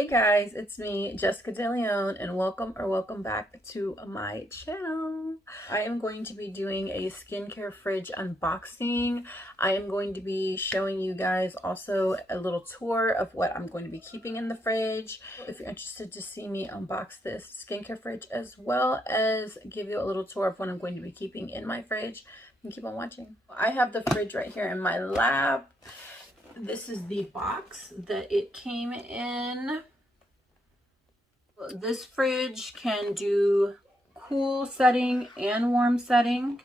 Hey guys, it's me, Jessica DeLeon, and welcome back to my channel. I am going to be doing a skincare fridge unboxing. I am going to be showing you guys also a little tour of what I'm going to be keeping in the fridge. If you're interested to see me unbox this skincare fridge, as well as give you a little tour of what I'm going to be keeping in my fridge, and keep on watching. I have the fridge right here in my lap. This is the box that it came in. This fridge can do cool setting and warm setting.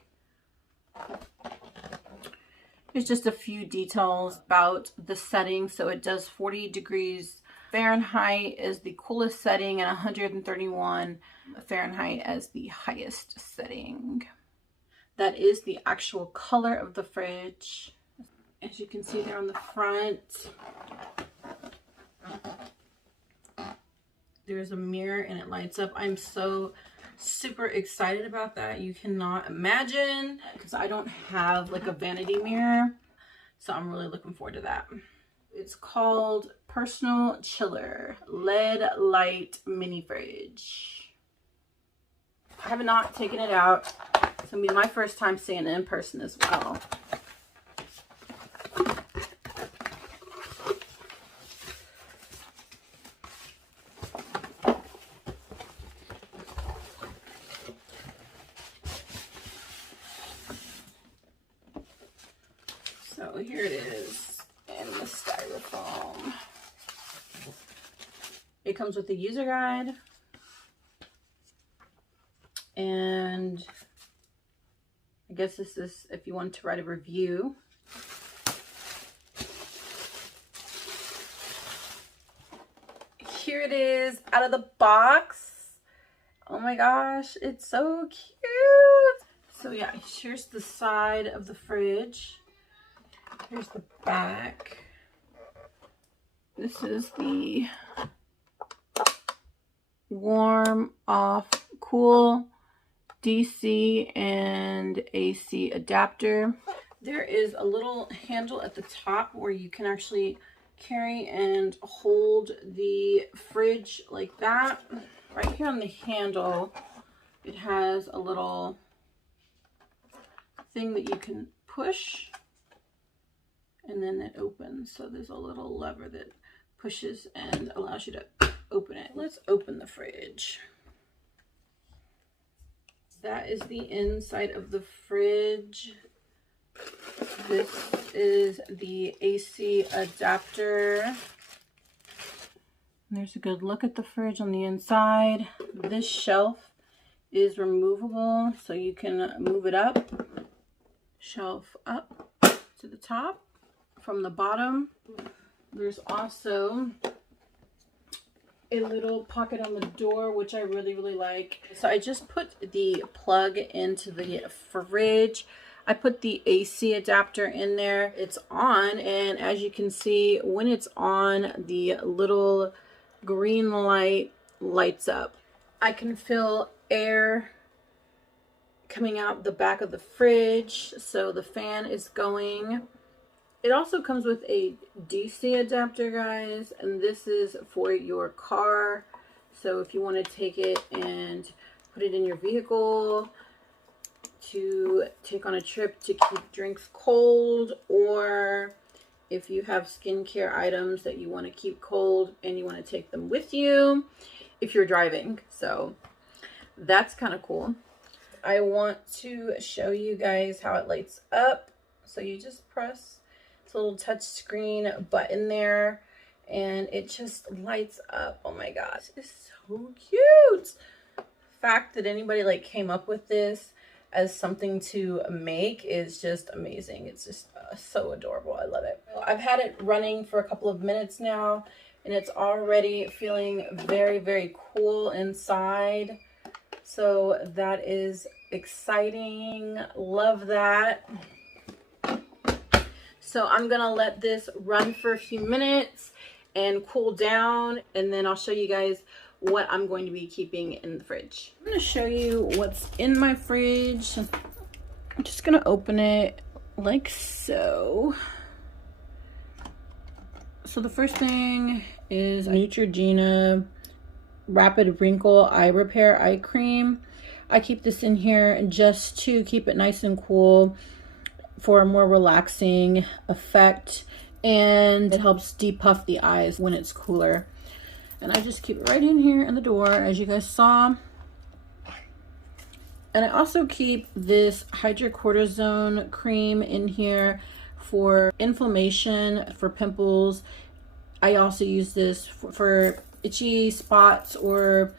There's just a few details about the setting. So it does 40 degrees Fahrenheit as the coolest setting and 131 Fahrenheit as the highest setting. That is the actual color of the fridge. As you can see there on the front, there's a mirror and it lights up. I'm so super excited about that. You cannot imagine, because I don't have like a vanity mirror. So I'm really looking forward to that. It's called Personal Chiller LED Light Mini Fridge. I have not taken it out. It's gonna be my first time seeing it in person as well. So here it is in the styrofoam. It comes with a user guide, and I guess this is if you want to write a review. Here it is out of the box. Oh my gosh, it's so cute. So yeah, here's the side of the fridge. Here's the back. This is the warm, off, cool DC and AC adapter. There is a little handle at the top where you can actually carry and hold the fridge like that. Right here on the handle, it has a little thing that you can push, and then it opens. So there's a little lever that pushes and allows you to open it. Let's open the fridge. That is the inside of the fridge. This is the AC adapter. There's a good look at the fridge on the inside. This shelf is removable, so you can move it up. Shelf up to the top. From the bottom, there's also a little pocket on the door, which I really like. So I just put the plug into the fridge. I put the AC adapter in there. It's on, and as you can see, when it's on, the little green light lights up. I can feel air coming out the back of the fridge, so the fan is going. It also comes with a DC adapter, guys, and this is for your car. So if you want to take it and put it in your vehicle to take on a trip to keep drinks cold, or if you have skincare items that you want to keep cold and you want to take them with you if you're driving. So that's kind of cool. I want to show you guys how it lights up. So you just press a little touch screen button there and it just lights up. Oh my gosh, it's so cute. The fact that anybody like came up with this as something to make is just amazing. It's just so adorable. I love it. I've had it running for a couple of minutes now and it's already feeling very cool inside. So that is exciting. Love that. So I'm gonna let this run for a few minutes and cool down, and then I'll show you guys what I'm going to be keeping in the fridge. I'm gonna show you what's in my fridge. I'm just gonna open it like so. So the first thing is Nuetrogena Rapid Wrinkle Eye Repair Eye Cream. I keep this in here just to keep it nice and cool for a more relaxing effect, and it helps depuff the eyes when it's cooler. And I just keep it right in here in the door, as you guys saw. And I also keep this Hydrocortisone Cream in here for inflammation, for pimples. I also use this for itchy spots or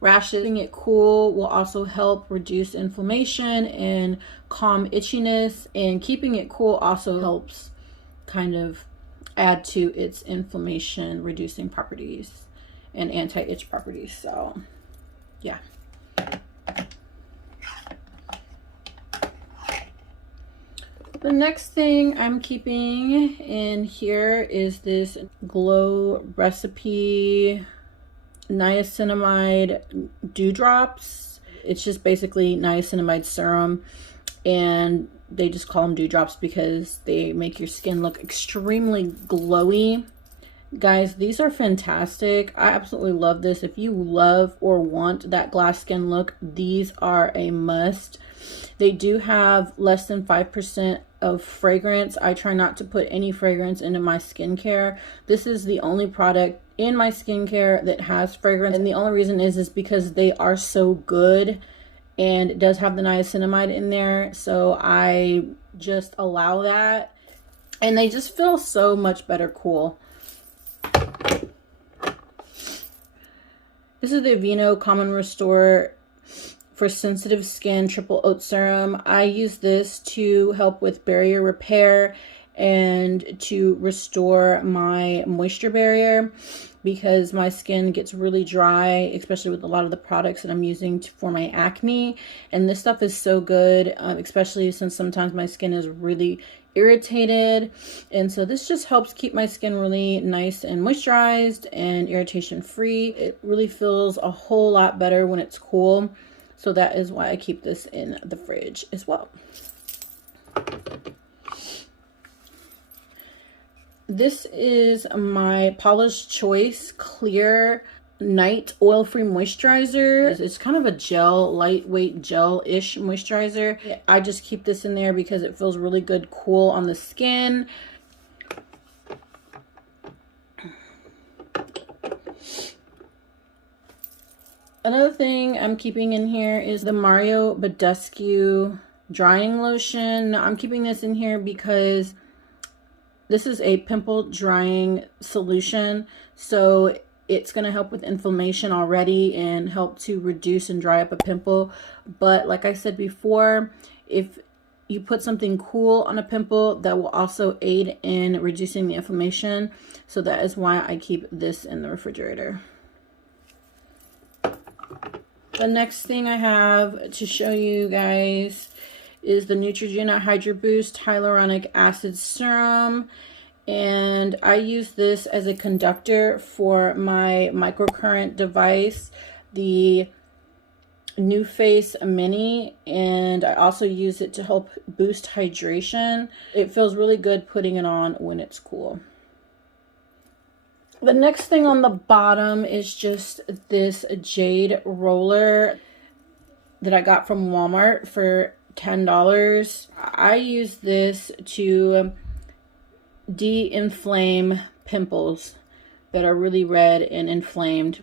rashes. Keeping it cool will also help reduce inflammation and calm itchiness, and keeping it cool also helps kind of add to its inflammation reducing properties and anti-itch properties. So yeah. The next thing I'm keeping in here is this Glow Recipe Niacinamide Dewdrops. It's just basically niacinamide serum, and they just call them dewdrops because they make your skin look extremely glowy. Guys, these are fantastic. I absolutely love this. If you love or want that glass skin look, these are a must. They do have less than 5% of fragrance. I try not to put any fragrance into my skincare. This is the only product in my skincare that has fragrance, and the only reason is because they are so good, and it does have the niacinamide in there, so I just allow that, and they just feel so much better cool. This is the Aveeno Common Restore for sensitive skin triple oat serum. I use this to help with barrier repair and to restore my moisture barrier, because my skin gets really dry, especially with a lot of the products that I'm using for my acne. And this stuff is so good, especially since sometimes my skin is really irritated. And so this just helps keep my skin really nice and moisturized and irritation free. It really feels a whole lot better when it's cool. So that is why I keep this in the fridge as well. This is my Paula's Choice Clear Night Oil-Free Moisturizer. It's kind of a gel, lightweight gel-ish moisturizer. I just keep this in there because it feels really good, cool on the skin. Another thing I'm keeping in here is the Mario Badescu Drying Lotion. Now, I'm keeping this in here because this is a pimple drying solution, so it's going to help with inflammation already and help to reduce and dry up a pimple. But like I said before, if you put something cool on a pimple, that will also aid in reducing the inflammation. So that is why I keep this in the refrigerator. The next thing I have to show you guys is the Nuetrogena Hydro Boost Hyaluronic Acid Serum, and I use this as a conductor for my microcurrent device, the NuFace Mini, and I also use it to help boost hydration. It feels really good putting it on when it's cool. The next thing on the bottom is just this Jade roller that I got from Walmart for $10. I use this to de-inflame pimples that are really red and inflamed.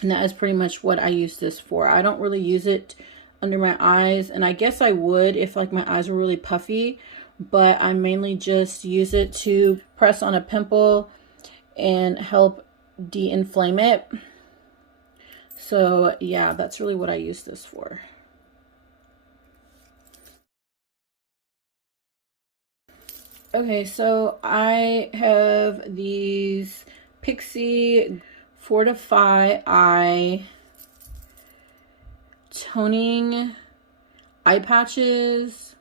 And that is pretty much what I use this for. I don't really use it under my eyes, and I guess I would if like my eyes were really puffy, but I mainly just use it to press on a pimple and help de-inflame it. So yeah, that's really what I use this for. Okay, so I have these Pixi Fortify Eye Toning Eye Patches.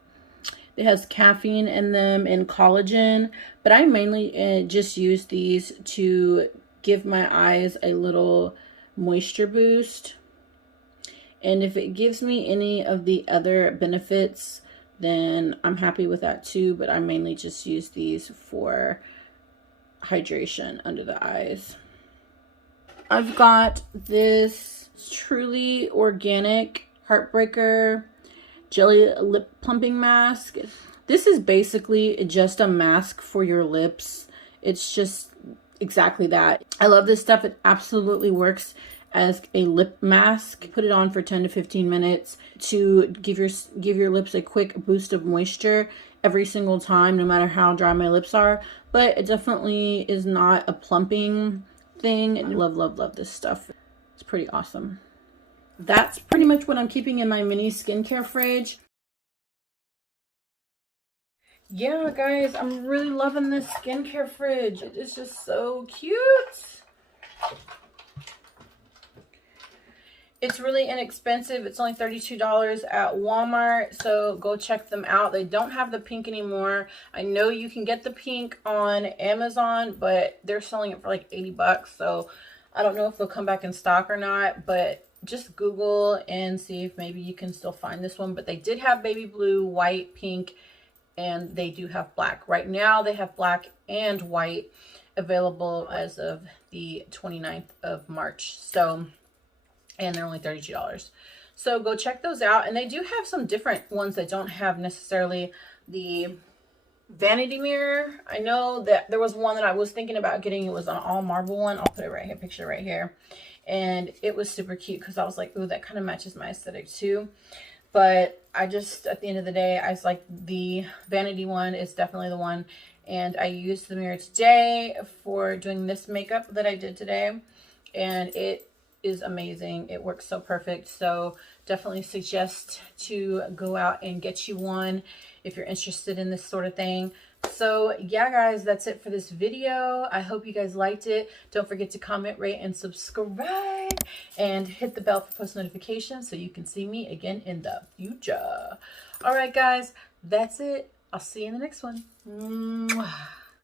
It has caffeine in them and collagen, but I mainly just use these to give my eyes a little moisture boost. And if it gives me any of the other benefits, then I'm happy with that too, but I mainly just use these for hydration under the eyes. I've got this Truly Organic Heartbreaker Jelly Lip Plumping Mask. This is basically just a mask for your lips. It's just exactly that. I love this stuff. It absolutely works as a lip mask. Put it on for 10 to 15 minutes to give your lips a quick boost of moisture every single time, no matter how dry my lips are. But it definitely is not a plumping thing. And love this stuff. It's pretty awesome. That's pretty much what I'm keeping in my mini skincare fridge. Yeah, guys, I'm really loving this skincare fridge. It is just so cute. It's really inexpensive. It's only $32 at Walmart, so go check them out. They don't have the pink anymore. I know you can get the pink on Amazon, but they're selling it for like 80 bucks, so I don't know if they'll come back in stock or not, but just Google and see if maybe you can still find this one. But they did have baby blue, white, pink, and they do have black. Right now, they have black and white available as of the 29th of March. So, and they're only $32. So go check those out. And they do have some different ones that don't have necessarily the vanity mirror. I know that there was one that I was thinking about getting. It was an all marble one. I'll put it right here, picture right here. And it was super cute because I was like, ooh, that kind of matches my aesthetic too. But I just, at the end of the day, I was like, the vanity one is definitely the one. And I used the mirror today for doing this makeup that I did today. And it is amazing. It works so perfect. So definitely suggest to go out and get you one if you're interested in this sort of thing. So yeah, guys, that's it for this video. I hope you guys liked it. Don't forget to comment, rate, and subscribe, and hit the bell for post notifications so you can see me again in the future. All right, guys, that's it. I'll see you in the next one. Mwah.